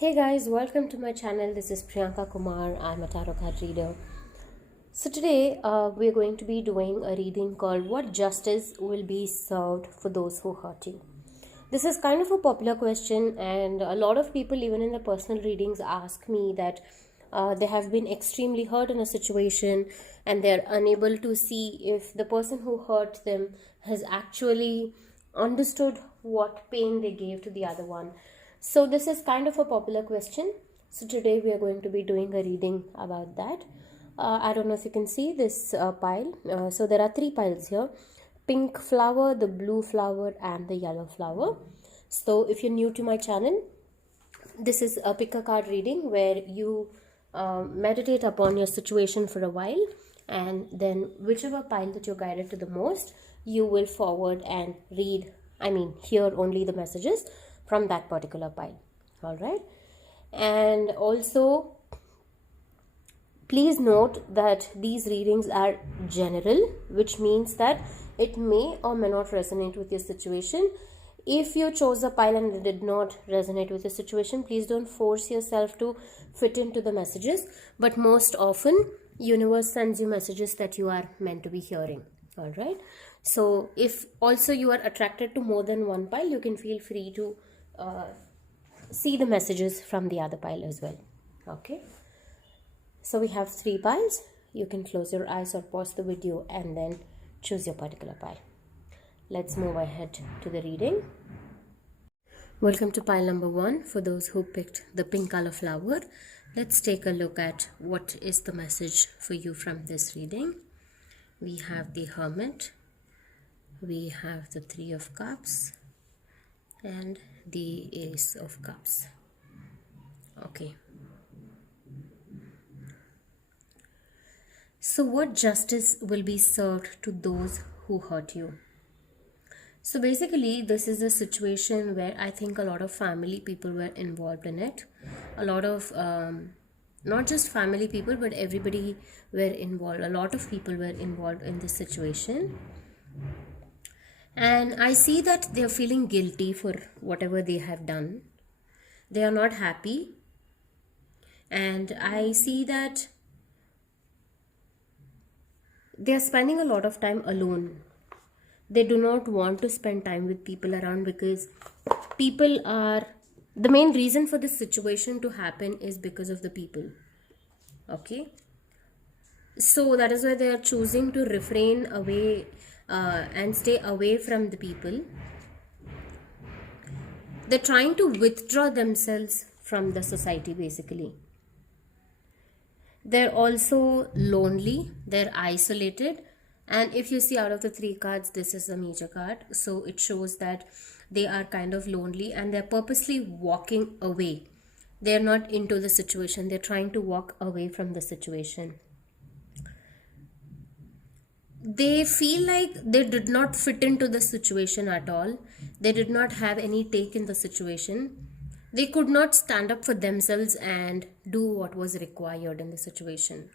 Hey guys, welcome to my channel. This is Priyanka Kumar. I'm a tarot card reader. So today we're going to be doing a reading called What Justice Will Be Served for Those Who Hurt You. This is kind of a popular question, and a lot of people, even in the personal readings, ask me that they have been extremely hurt in a situation and they're unable to see if the person who hurt them has actually understood what pain they gave to the other one. So this is kind of a popular question. So today we are going to be doing a reading about that. I don't know if you can see this pile. So there are three piles here: pink flower, the blue flower, and the yellow flower. So if you're new to my channel, this is a pick a card reading where you meditate upon your situation for a while, and then whichever pile that you're guided to the most, you will forward and hear only the messages from that particular pile. All right. And also, please note that these readings are general, which means that it may or may not resonate with your situation. If you chose a pile and it did not resonate with the situation, please don't force yourself to fit into the messages. But most often, universe sends you messages that you are meant to be hearing. All right. So if also you are attracted to more than one pile, you can feel free to see the messages from the other pile as well. Okay. So we have three piles. You can close your eyes or pause the video and then choose your particular pile. Let's move ahead to the reading. Welcome to pile number 1 for those who picked the pink color flower. Let's take a look at what is the message for you from this reading. We have the Hermit, we have the Three of Cups, and the Ace of Cups. Okay. So what justice will be served to those who hurt you? So basically, this is a situation where I think a lot of family people were involved in it. A lot of, not just family people, but everybody were involved. A lot of people were involved in this situation. And I see that they're feeling guilty for whatever they have done. They are not happy. And I see that they're spending a lot of time alone. They do not want to spend time with people around because people are the main reason for this situation to happen is because of the people. Okay. So that is why they are choosing to refrain away and stay away from the people. They're trying to withdraw themselves from the society basically. They're also lonely, they're isolated, and if you see out of the three cards, this is a major card, so it shows that they are kind of lonely and they're purposely walking away. They're not into the situation, they're trying to walk away from the situation. They feel like they did not fit into the situation at all. They did not have any take in the situation. They could not stand up for themselves and do what was required in the situation.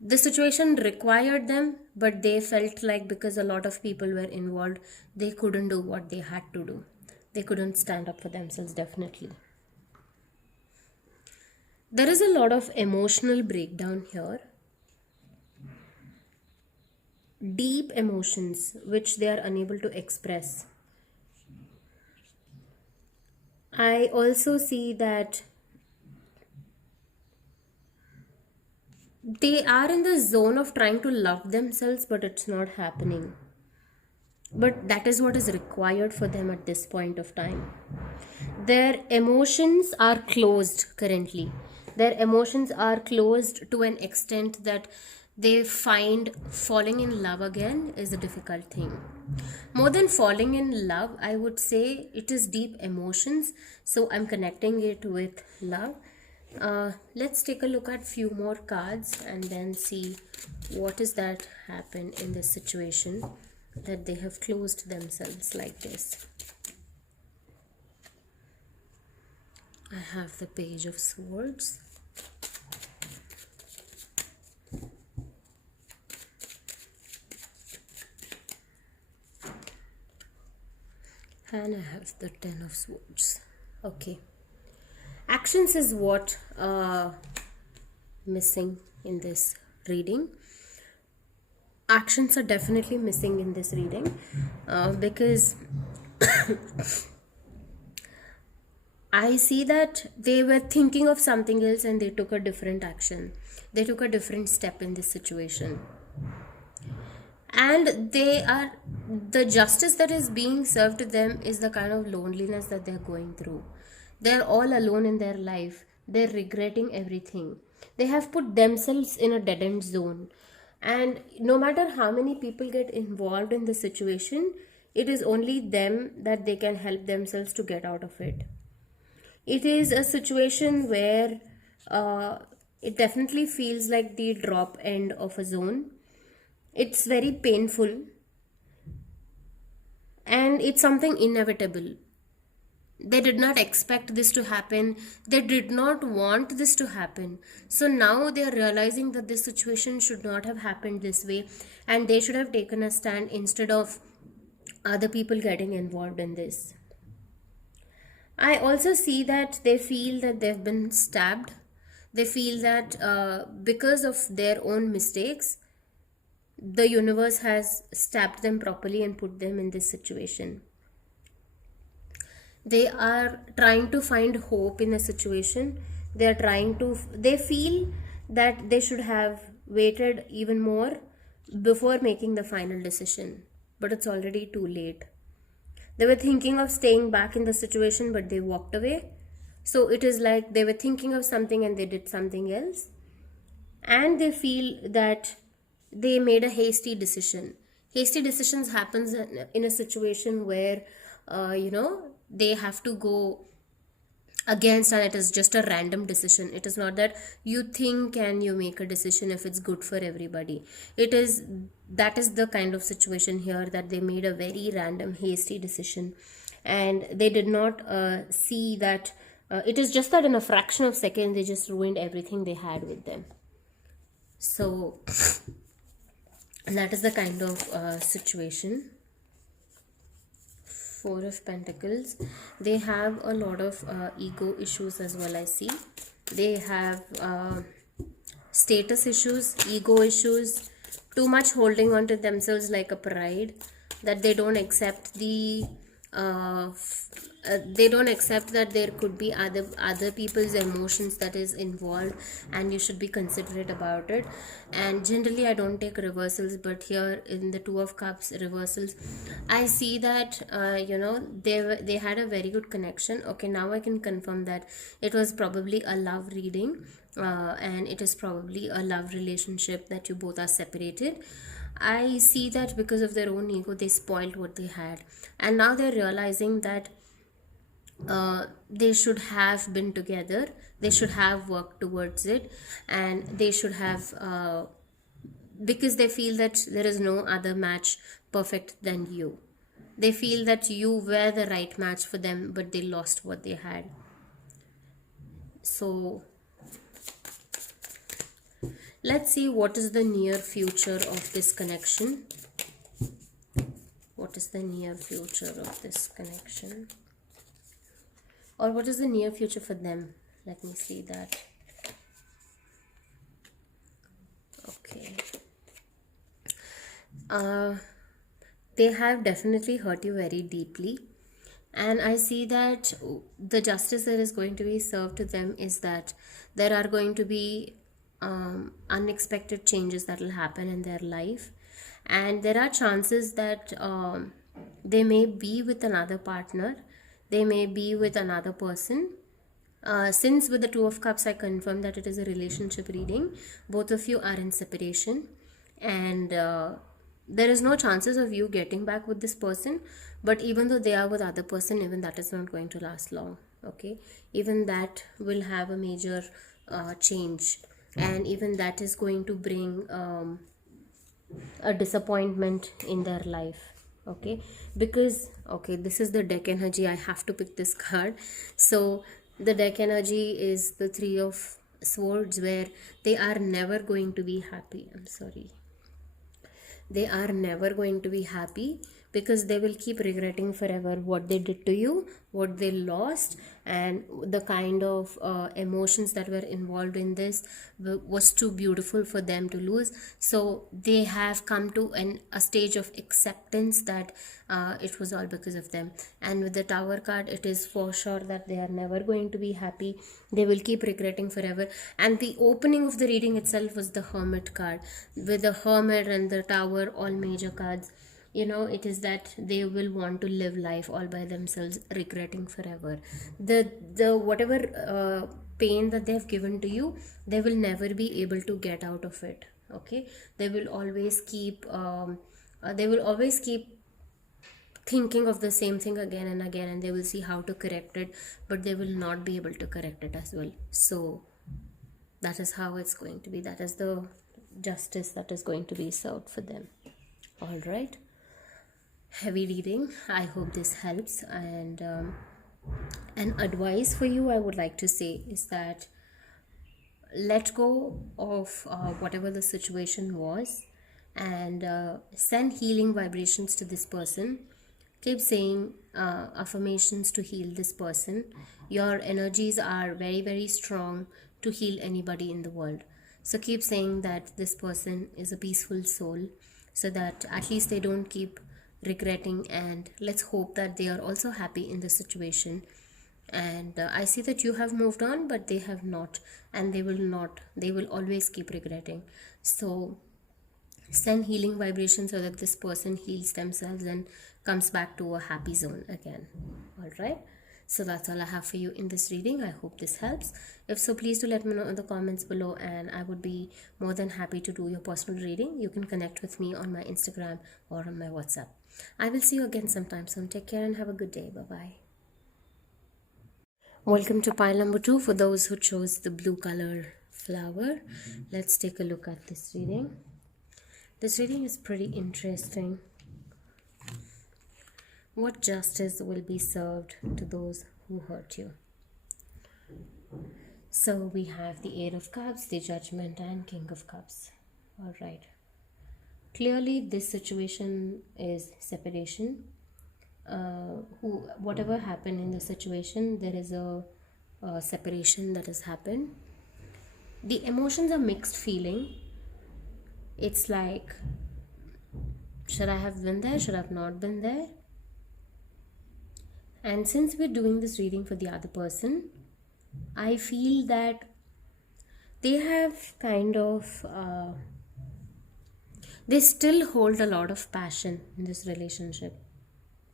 The situation required them, but they felt like because a lot of people were involved, they couldn't do what they had to do. They couldn't stand up for themselves, definitely. There is a lot of emotional breakdown here. Deep emotions which they are unable to express. I also see that they are in the zone of trying to love themselves, but it's not happening. But that is what is required for them at this point of time. Their emotions are closed currently. Their emotions are closed to an extent that they find falling in love again is a difficult thing. More than falling in love, I would say it is deep emotions. So I'm connecting it with love. Let's take a look at few more cards and then see what is that happen in this situation that they have closed themselves like this. I have the Page of Swords. And I have the Ten of Swords. Okay. Actions is what missing in this reading. Actions are definitely missing in this reading because I see that they were thinking of something else and they took a different action. They took a different step in this situation. And the justice that is being served to them is the kind of loneliness that they're going through. They're all alone in their life. They're regretting everything. They have put themselves in a dead end zone. And no matter how many people get involved in the situation, it is only them that they can help themselves to get out of it. It is a situation where it definitely feels like the drop end of a zone. It's very painful and it's something inevitable. They did not expect this to happen. They did not want this to happen. So now they are realizing that this situation should not have happened this way and they should have taken a stand instead of other people getting involved in this. I also see that they feel that they've been stabbed. They feel that because of their own mistakes, the universe has stabbed them properly and put them in this situation. They are trying to find hope in a situation. They feel that they should have waited even more before making the final decision, but it's already too late. They were thinking of staying back in the situation, but they walked away. So it is like they were thinking of something and they did something else. And they feel that they made a hasty decision. Hasty decisions happens in a situation where, they have to go against, and it is just a random decision. It is not that you think and you make a decision if it's good for everybody. That is the kind of situation here, that they made a very random hasty decision and they did not see that it is just that in a fraction of a second they just ruined everything they had with them. So that is the kind of situation. Four of Pentacles. They have a lot of ego issues as well, I see. They have status issues, ego issues, too much holding on to themselves like a pride, that they don't accept they don't accept that there could be other people's emotions that is involved, and you should be considerate about it. And generally I don't take reversals, but here in the Two of Cups reversals, I see that they had a very good connection. Okay, now I can confirm that it was probably a love reading, and it is probably a love relationship that you both are separated. I see that because of their own ego, they spoiled what they had. And now they're realizing that they should have been together. They should have worked towards it. And they should have, because they feel that there is no other match perfect than you. They feel that you were the right match for them, but they lost what they had. So let's see what is the near future of this connection. What is the near future of this connection? Or what is the near future for them? Let me see that. Okay. They have definitely hurt you very deeply. And I see that the justice that is going to be served to them is that there are going to be unexpected changes that will happen in their life, and there are chances that they may be with another partner, they may be with another person. Since with the Two of Cups I confirm that it is a relationship reading, both of you are in separation, and there is no chances of you getting back with this person. But even though they are with other person, even that is not going to last long. Okay, even that will have a major change, and even that is going to bring a disappointment in their life. Okay, because this is the deck energy. I have to pick this card. So the deck energy is the Three of Swords, where they are never going to be happy. I'm sorry, they are never going to be happy because they will keep regretting forever what they did to you, what they lost, and the kind of emotions that were involved in this was too beautiful for them to lose. So they have come to a stage of acceptance that it was all because of them. And with the Tower card, it is for sure that they are never going to be happy. They will keep regretting forever. And the opening of the reading itself was the Hermit card, with the Hermit and the Tower, all major cards. It is that they will want to live life all by themselves, regretting forever. The whatever pain that they have given to you, they will never be able to get out of it. Okay, they will always keep thinking of the same thing again and again, and they will see how to correct it, but they will not be able to correct it as well. So that is how it's going to be. That is the justice that is going to be served for them. All right, heavy reading. I hope this helps. And an advice for you I would like to say is that let go of whatever the situation was, and send healing vibrations to this person. Keep saying affirmations to heal this person. Your energies are very, very strong to heal anybody in the world. So keep saying that this person is a peaceful soul, so that at least they don't keep regretting, and let's hope that they are also happy in the situation. And I see that you have moved on, but they have not, and they will not. They will always keep regretting. So send healing vibrations so that this person heals themselves and comes back to a happy zone again. All right, so that's all I have for you in this reading. I hope this helps. If so, please do let me know in the comments below, and I would be more than happy to do your personal reading. You can connect with me on my Instagram or on my WhatsApp. I will see you again sometime soon. Take care and have a good day. Bye-bye. Welcome to pile number 2 for those who chose the blue color flower. Let's take a look at this reading. This reading is pretty interesting. What justice will be served to those who hurt you? So we have the 8 of Cups, the Judgment, and King of Cups. All right. Clearly, this situation is separation. Whatever happened in the situation, there is a separation that has happened. The emotions are mixed feeling. It's like, should I have been there? Should I have not been there? And since we're doing this reading for the other person, I feel that they have kind of they still hold a lot of passion in this relationship.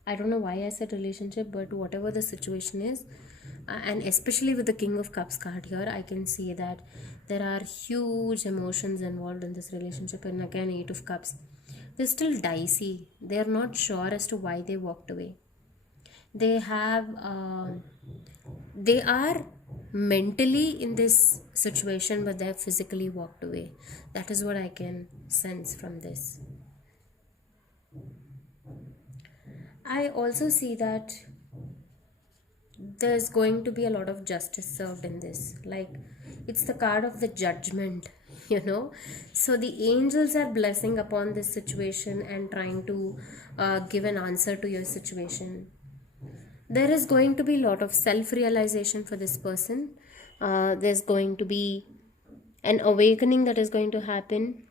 I don't know why I said relationship, but whatever the situation is, and especially with the King of Cups card here, I can see that there are huge emotions involved in this relationship. And again, 8 of Cups, they're still dicey. They are not sure as to why they walked away. They are mentally in this situation, but they have physically walked away. That is what I can sense from this. I also see that there's going to be a lot of justice served in this. Like, it's the card of the Judgment, So the angels are blessing upon this situation and trying to give an answer to your situation. There is going to be a lot of self-realization for this person. There's going to be an awakening that is going to happen.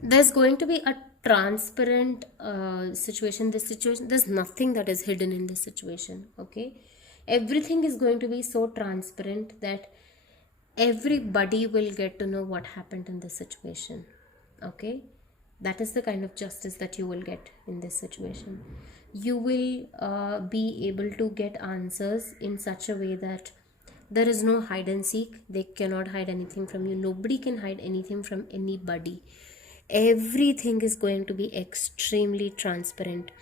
There's going to be a transparent situation. There's nothing that is hidden in this situation. Okay, everything is going to be so transparent that everybody will get to know what happened in this situation. Okay, that is the kind of justice that you will get in this situation. You will be able to get answers in such a way that there is no hide and seek. They cannot hide anything from you. Nobody can hide anything from anybody. Everything is going to be extremely transparent.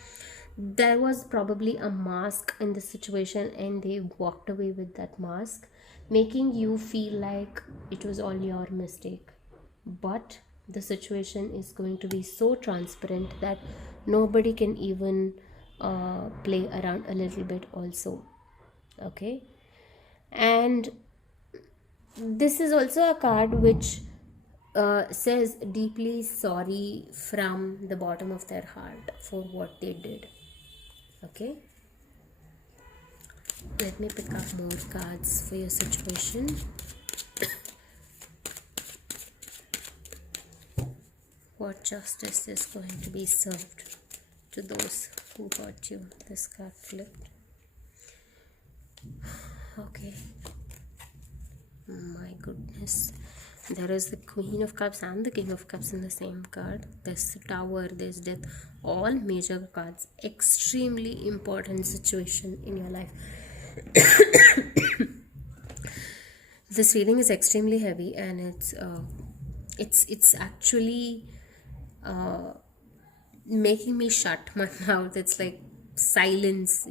There was probably a mask in the situation, and they walked away with that mask, making you feel like it was all your mistake. But the situation is going to be so transparent that nobody can even play around a little bit also. Okay, and this is also a card which says deeply sorry from the bottom of their heart for what they did. Okay, let me pick up more cards for your situation. What justice is going to be served to those who hurt you? This card flipped. Okay, my goodness, there is the Queen of Cups and the King of Cups in the same card. There's the Tower, there's Death, all major cards. Extremely important situation in your life. This reading is extremely heavy, and it's actually making me shut my mouth. It's like silence,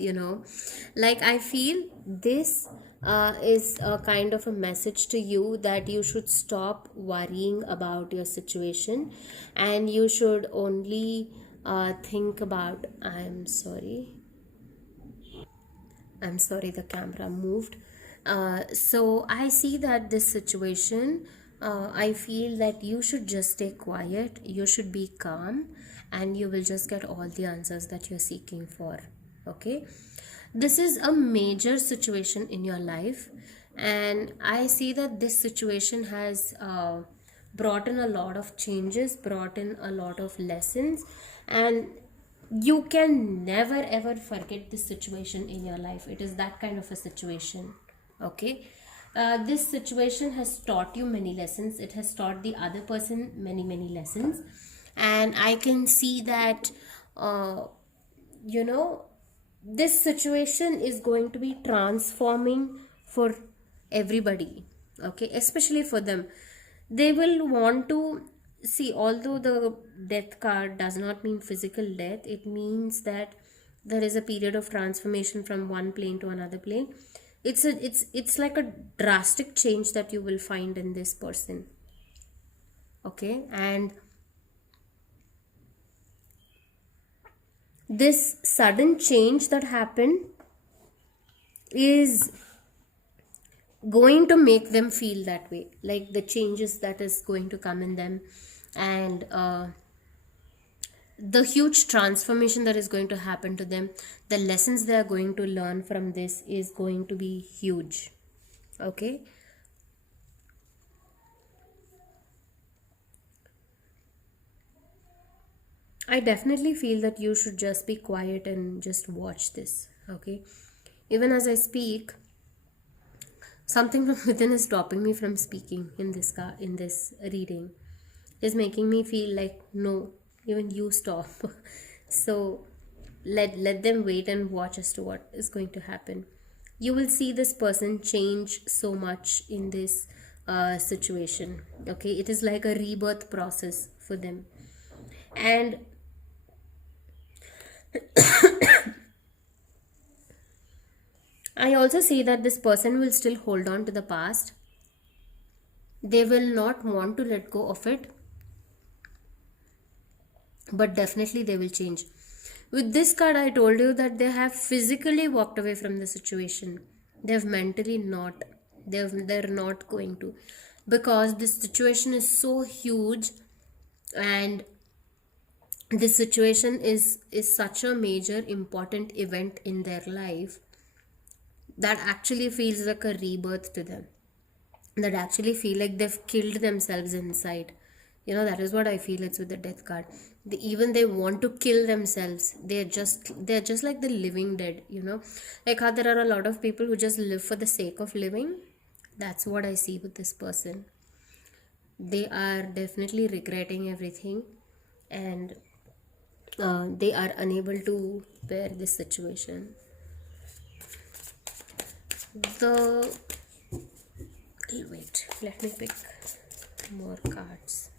like I feel this is a kind of a message to you that you should stop worrying about your situation, and you should only think about, I'm sorry, the camera moved. So I see that this situation, I feel that you should just stay quiet, you should be calm, and you will just get all the answers that you're seeking for. Okay, this is a major situation in your life, and I see that this situation has brought in a lot of changes, brought in a lot of lessons, and you can never ever forget this situation in your life. It is that kind of a situation. Okay, this situation has taught you many lessons. It has taught the other person many lessons, and I can see that this situation is going to be transforming for everybody. Okay, especially for them. They will want to see, although the Death card does not mean physical death, it means that there is a period of transformation from one plane to another plane. It's like a drastic change that you will find in this person. Okay, and this sudden change that happened is going to make them feel that way, like the changes that is going to come in them, and the huge transformation that is going to happen to them, the lessons they are going to learn from this is going to be huge. Okay, I definitely feel that you should just be quiet and just watch this. Okay, even as I speak, something from within is stopping me from speaking in this reading. Is making me feel like, no, even you stop. So let them wait and watch as to what is going to happen. You will see this person change so much in this situation. Okay, it is like a rebirth process for them, and I also see that this person will still hold on to the past. They will not want to let go of it, but definitely they will change. With this card, I told you that they have physically walked away from the situation. They have mentally not. They're not going to, because this situation is so huge, and this situation is such a major important event in their life that actually feels like a rebirth to them, that actually feel like they've killed themselves inside. That is what I feel. It's with the Death card. They want to kill themselves. They're just like the living dead. Like how there are a lot of people who just live for the sake of living. That's what I see with this person. They are definitely regretting everything, and they are unable to bear this situation. Wait, let me pick more cards.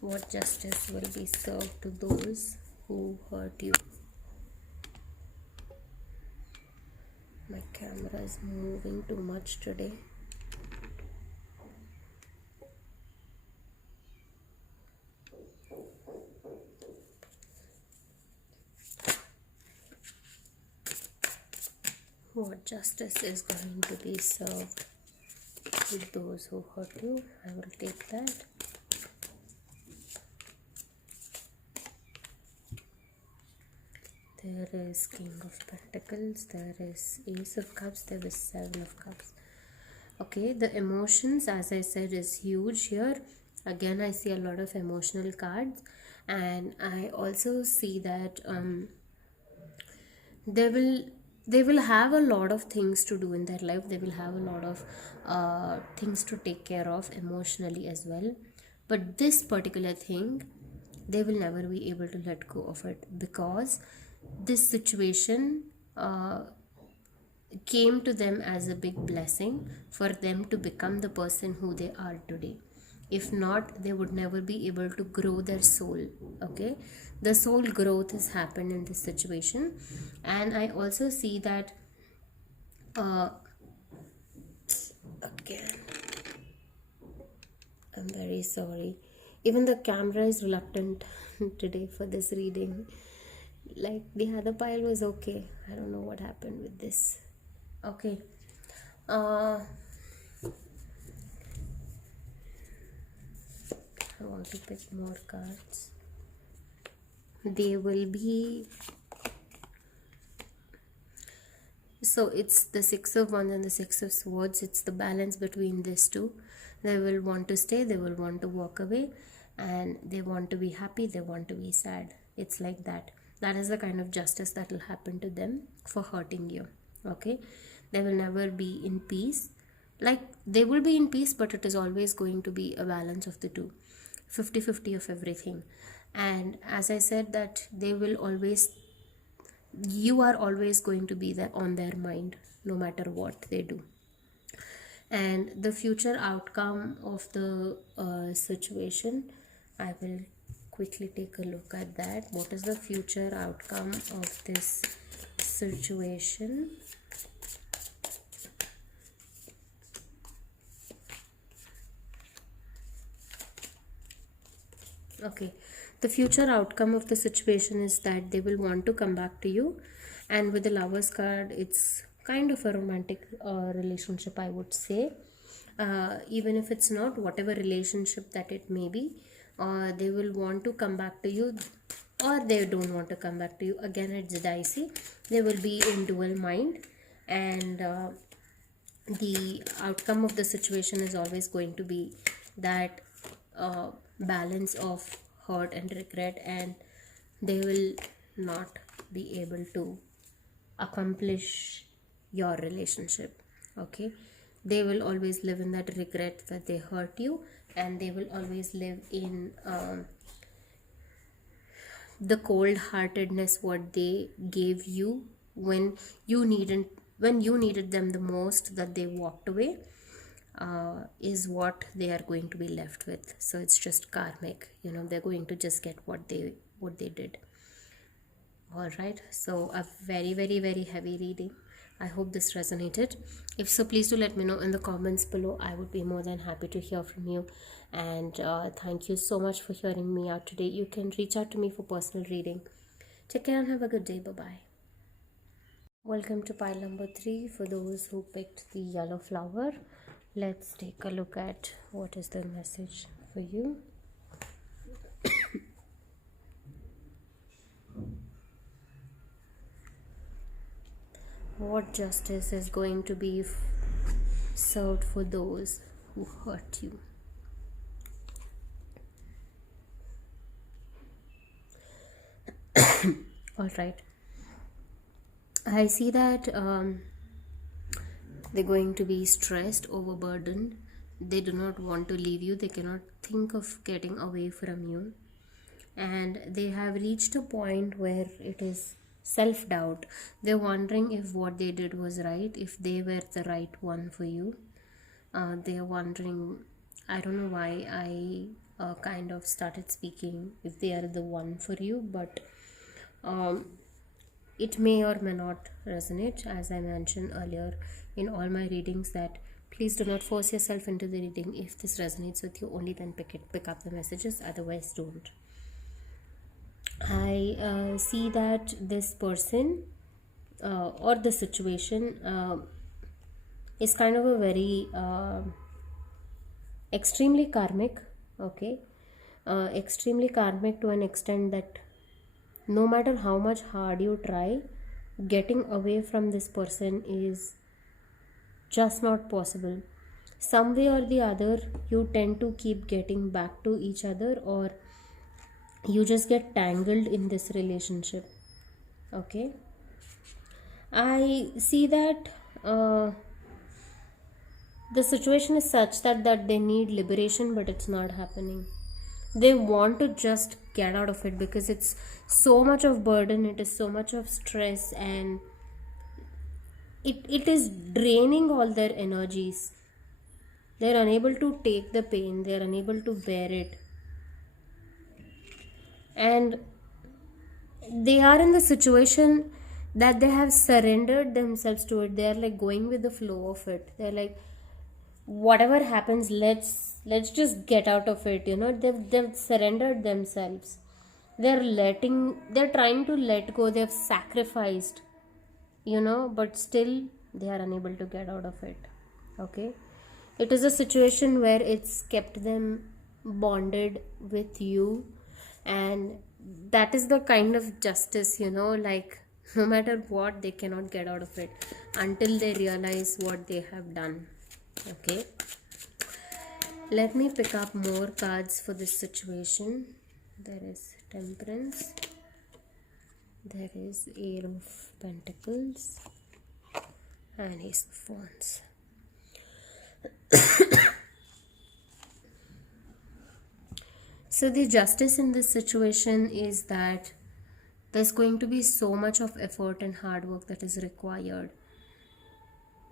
What justice will be served to those who hurt you? My camera is moving too much today. What justice is going to be served with those who hurt you? I will take that. There is King of Pentacles, there is Ace of Cups, there is Seven of Cups. Okay, the emotions, as I said, is huge here. Again, I see a lot of emotional cards, and I also see that they will they will have a lot of things to do in their life. They will have a lot of things to take care of emotionally as well, but this particular thing, they will never be able to let go of it, because this situation came to them as a big blessing for them to become the person who they are today. If not, they would never be able to grow their soul. Okay, the soul growth has happened in this situation. And I also see that again, I'm very sorry, even the camera is reluctant today for this reading. Like, the other pile was okay, I don't know what happened with this. Okay, I want to pick more cards. They will be, so it's the Six of Wands and the Six of Swords. It's the balance between these two. They will want to stay, they will want to walk away, and they want to be happy, they want to be sad. It's like that. That is the kind of justice that will happen to them for hurting you. Okay, they will never be in peace. Like, they will be in peace, but it is always going to be a balance of the two, 50-50 of everything. And as I said, that they will always, you are always going to be there on their mind no matter what they do. And the future outcome of the situation, I will quickly take a look at that. What is the future outcome of this situation? Okay, the future outcome of the situation is that they will want to come back to you. And with the Lovers card, it's kind of a romantic relationship, I would say. Even if it's not, whatever relationship that it may be, they will want to come back to you, or they don't want to come back to you. Again, it's dicey. They will be in dual mind, and the outcome of the situation is always going to be that balance of hurt and regret, and they will not be able to accomplish your relationship. Okay, they will always live in that regret that they hurt you, and they will always live in the cold heartedness what they gave you when you needed them the most, that they walked away, is what they are going to be left with. So it's just karmic, they're going to just get what they did. All right, so a very, very, very heavy reading. I hope this resonated. If so, please do let me know in the comments below. I would be more than happy to hear from you. And thank you so much for hearing me out today. You can reach out to me for personal reading. Take care and have a good day. Bye-bye. Welcome to pile number 3 for those who picked the yellow flower. Let's take a look at what is the message for you. What justice is going to be served for those who hurt you? All right, I see that they're going to be stressed, overburdened. They do not want to leave you. They cannot think of getting away from you, and they have reached a point where it is self-doubt. They're wondering if what they did was right, if they were the right one for you. They're wondering, I don't know why I kind of started speaking if they are the one for you, but it may or may not resonate. As I mentioned earlier in all my readings, that please do not force yourself into the reading. If this resonates with you, only then pick up the messages, otherwise don't. I see that this person or the situation is kind of a very extremely karmic. Okay, extremely karmic to an extent that No matter how much hard you try, getting away from this person is just not possible. Some way or the other, you tend to keep getting back to each other, or you just get tangled in this relationship. Okay, I see that uh, the situation is such that they need liberation, but it's not happening. They want to just get out of it because it's so much of burden, it is so much of stress, and it is draining all their energies. They're unable to take the pain, they're unable to bear it, and they are in the situation that they have surrendered themselves to it. They are like going with the flow of it. They're like, whatever happens, let's just get out of it. They've surrendered themselves. They're trying to let go. They've sacrificed, but still they are unable to get out of it. Okay, it is a situation where it's kept them bonded with you, and that is the kind of justice, like no matter what, they cannot get out of it until they realize what they have done. Okay, let me pick up more cards for this situation. There is Temperance, there is Ace of Pentacles, and Ace of Wands. So the justice in this situation is that there's going to be so much of effort and hard work that is required,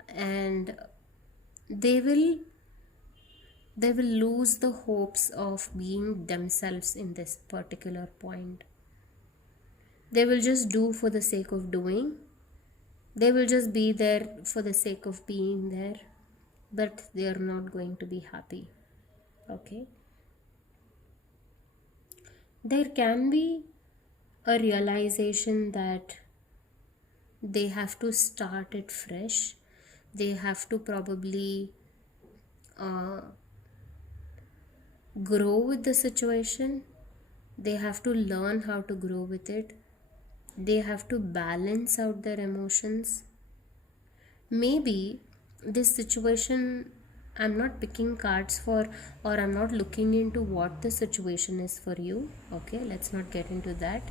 and they will lose the hopes of being themselves in this particular point. They will just do for the sake of doing. They will just be there for the sake of being there, but they are not going to be happy. Okay, there can be a realization that they have to start it fresh. They have to probably grow with the situation. They have to learn how to grow with it. They have to balance out their emotions. Maybe this situation, I'm not picking cards for, or I'm not looking into what the situation is for you. Okay, let's not get into that.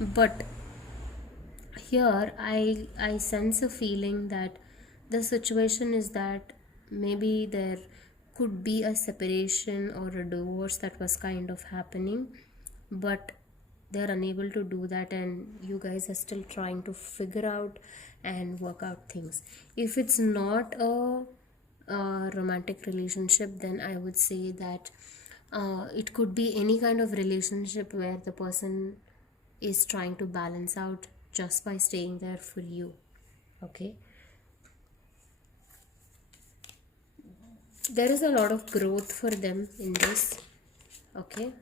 But here I sense a feeling that the situation is that maybe there could be a separation or a divorce that was kind of happening, but they're unable to do that, and you guys are still trying to figure out and work out things. If it's not a romantic relationship, then I would say that it could be any kind of relationship where the person is trying to balance out just by staying there for you. Okay, there is a lot of growth for them in this. Okay,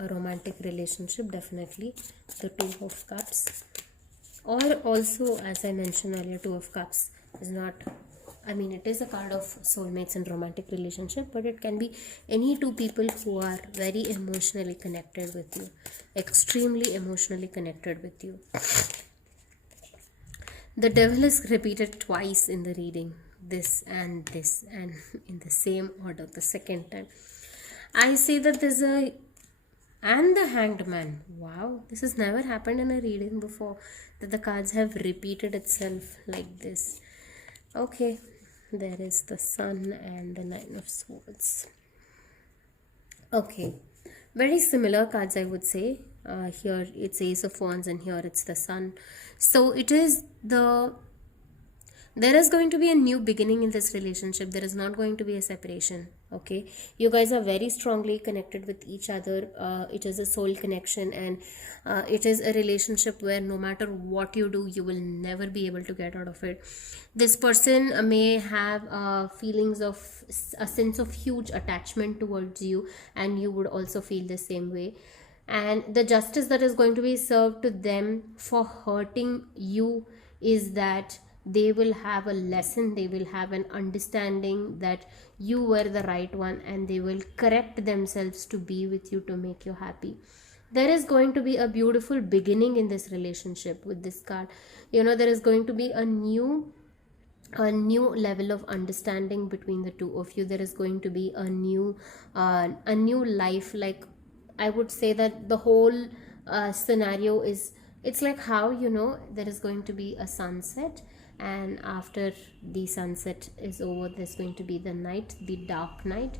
a romantic relationship, definitely the Two of Cups, or also, as I mentioned earlier, Two of Cups is not, it is a card of soulmates and romantic relationship, but it can be any two people who are very emotionally connected with you, extremely emotionally connected with you. The Devil is repeated twice in the reading, this, and in the same order the second time. I say that there's and the Hanged Man. Wow, this has never happened in a reading before, that the cards have repeated itself like this. Okay, there is the Sun and the Nine of Swords. Okay, very similar cards, I would say. Here it's Ace of Wands and here it's the Sun. So it is there is going to be a new beginning in this relationship. There is not going to be a separation. Okay, you guys are very strongly connected with each other. It is a soul connection, and it is a relationship where no matter what you do, you will never be able to get out of it. This person may have feelings of a sense of huge attachment towards you, and you would also feel the same way. And the justice that is going to be served to them for hurting you is that they will have a lesson, they will have an understanding that you were the right one, and they will correct themselves to be with you, to make you happy. there is going to be a beautiful beginning in this relationship with this card. There is going to be a new level of understanding between the two of you. There is going to be a new life. Like, I would say that the whole scenario is, it's like how, there is going to be a sunset, and after the sunset is over, there's going to be the night, the dark night,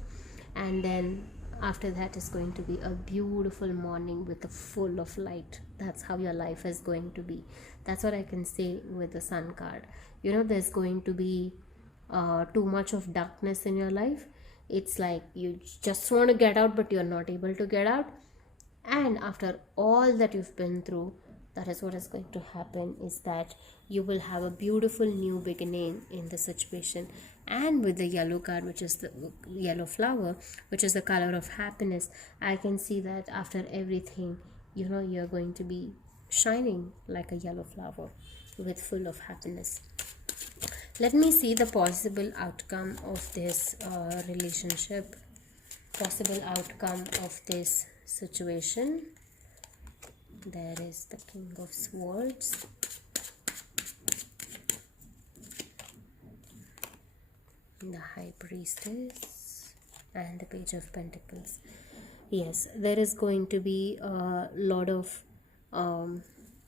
and then after that is going to be a beautiful morning with a full of light. That's how your life is going to be. That's what I can say with the sun card. There's going to be too much of darkness in your life. It's like you just want to get out, but you're not able to get out. And after all that you've been through, that is what is going to happen, is that you will have a beautiful new beginning in the situation. And with the yellow card, which is the yellow flower, which is the color of happiness, I can see that after everything, you're going to be shining like a yellow flower with full of happiness. Let me see the possible outcome of this relationship, possible outcome of this situation. There is the King of Swords, the High Priestess, and the Page of Pentacles. Yes, there is going to be a lot of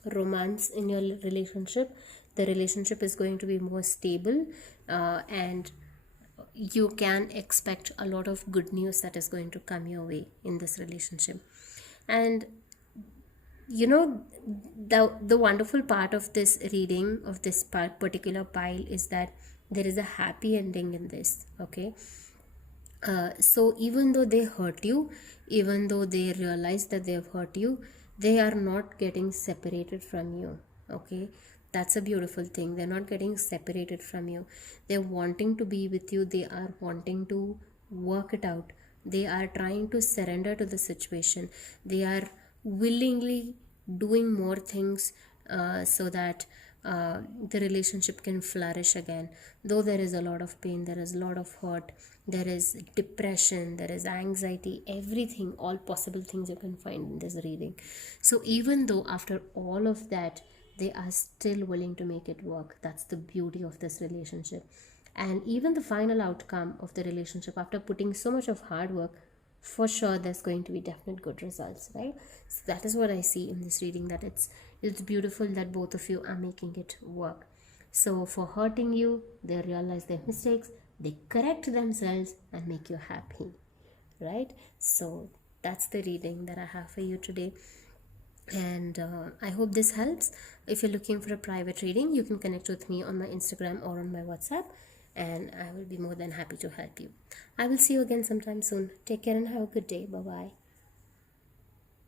romance in your relationship. The relationship is going to be more stable, and you can expect a lot of good news that is going to come your way in this relationship. And the wonderful part of this reading, of this particular pile, is that there is a happy ending in this. Okay, so even though they hurt you, even though they realize that they have hurt you, they are not getting separated from you. Okay, that's a beautiful thing. They're not getting separated from you. They're wanting to be with you. They are wanting to work it out. They are trying to surrender to the situation. They are willingly doing more things so that the relationship can flourish again. Though there is a lot of pain, there is a lot of hurt, there is depression, there is anxiety, everything, all possible things you can find in this reading. So even though after all of that, they are still willing to make it work. That's the beauty of this relationship. And even the final outcome of the relationship, after putting so much of hard work, for sure there's going to be definite good results, right? So that is what I see in this reading, that it's beautiful that both of you are making it work. So for hurting you, they realize their mistakes, they correct themselves and make you happy, right? So that's the reading that I have for you today. And I hope this helps. If you're looking for a private reading, you can connect with me on my Instagram or on my WhatsApp, and I will be more than happy to help you. I will see you again sometime soon. Take care and have a good day. Bye bye.